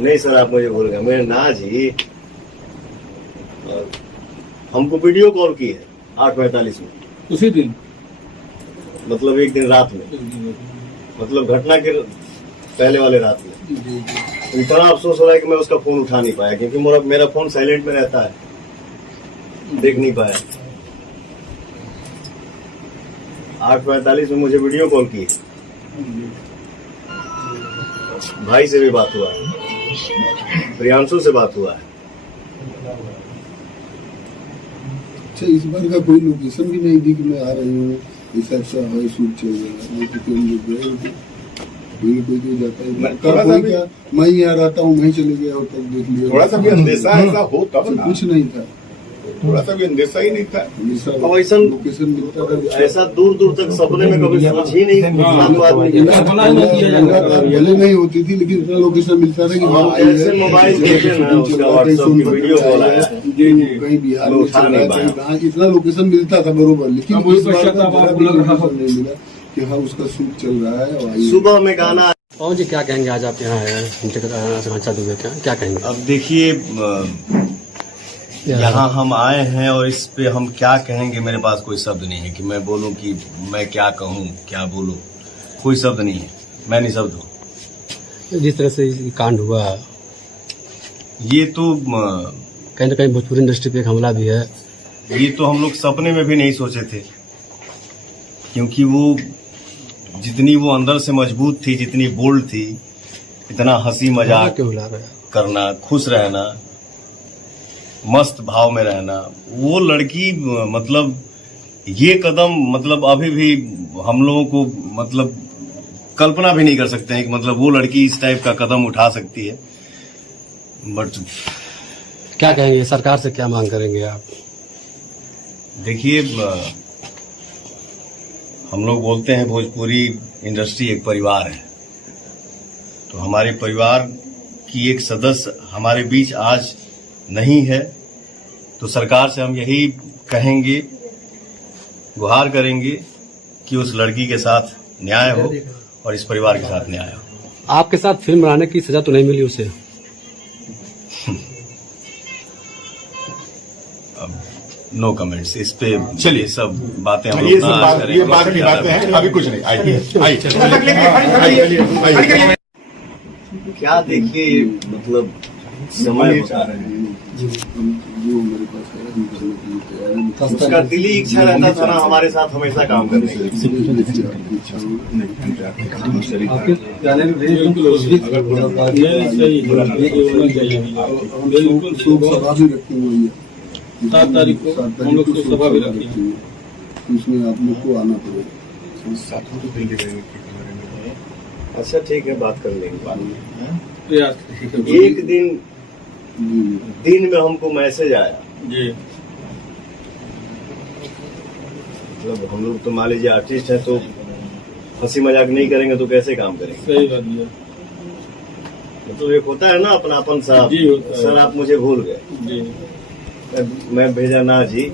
नहीं सर, आप मुझे भूल गए। मेरे ना जी हमको वीडियो कॉल की है 8:45 में, उसी दिन, मतलब एक दिन रात में, मतलब घटना के पहले वाले रात में। इतना अफसोस हो रहा है कि मैं उसका फोन उठा नहीं पाया, क्योंकि मेरा फोन साइलेंट में रहता है, देख नहीं पाया। 8:45 में मुझे वीडियो कॉल की, भाई से भी बात हुआ है, प्रियांशु से बात हुआ है। अच्छा, इस बार का कोई लोकेशन भी नहीं दी कि मैं आ रही हूँ, ऐसा ऐसा है, शूट चल रहा है, कोई तो जाता है, क्या मैं यहाँ रहता हूँ, मैं चले गया और तब देख लिया। थोड़ा सा भी अंदेशा ऐसा हो तब ना, कुछ नहीं था, थोड़ा सा भी अंदेशा ही नहीं था। अब ऐसा लोकेशन मिलता था, ऐसा दूर दूर तक सपने में कभी सोच ही नहीं। पहले नहीं होती थी, लेकिन इतना लोकेशन मिलता था कि जैसे मोबाइल देखे ना, उसका व्हाट्सएप की वीडियो कॉल आया, कहीं बिहार में चल रहा है, कहीं कहाँ, इतना लोकेशन मिलता था बरोबर, लेकिन इस बार का नहीं मिला कि हाँ उसका शूट चल रहा है। और सुबह में गाना। पवन जी, क्या कहेंगे आज आप यहाँ आए हैं दुबे का, क्या कहेंगे? अब देखिए, यहाँ हम आए हैं और इस पे हम क्या कहेंगे, मेरे पास कोई शब्द नहीं है कि मैं बोलूं कि मैं क्या कहूं, क्या बोलूं, कोई शब्द नहीं है, मैं निशब्द हूं। जिस तरह से ये कांड हुआ, ये तो कहीं ना कहीं भोजपुरी इंडस्ट्री पे एक हमला भी है। ये तो हम लोग सपने में भी नहीं सोचे थे, क्योंकि वो जितनी वो अंदर से मजबूत थी, जितनी बोल्ड थी, इतना हंसी मजाक करना, खुश रहना, मस्त भाव में रहना, वो लड़की मतलब ये कदम मतलब अभी भी हम लोगों को मतलब कल्पना भी नहीं कर सकते हैं कि मतलब वो लड़की इस टाइप का कदम उठा सकती है। बट क्या कहेंगे, सरकार से क्या मांग करेंगे आप? देखिए, हम लोग बोलते हैं भोजपुरी इंडस्ट्री एक परिवार है, तो हमारे परिवार की एक सदस्य हमारे बीच आज नहीं है, तो सरकार से हम यही कहेंगे, गुहार करेंगे कि उस लड़की के साथ न्याय हो और इस परिवार के साथ न्याय हो। आपके साथ फिल्म बनाने की सजा तो नहीं मिली उसे? अब नो कमेंट्स इस पे। चलिए, सब बातें हम ये लोग बात की बातें हैं, अभी कुछ नहीं। आइए क्या देखिए, मतलब समय होता है, जो मेरे पास है, उसका दिली इच्छा रहता था ना हमारे साथ हमेशा काम करने की। सभा भी रखी हुई है 7 तारीख को, हम लोग को सभा भी रखी है, उसमें आप लोग को आना पड़ेगा। अच्छा ठीक है, बात कर लेंगे बाद में। प्रयास। एक दिन में हमको मैसेज आया जी, मतलब हम लोग तो मान लीजिए आर्टिस्ट हैं, तो हंसी मजाक नहीं करेंगे तो कैसे काम करेंगे? सही बात है। तो एक होता है ना अपनापन साहब। जी, होता है। सर आप मुझे भूल गए, जी, मैं भेजा ना जी।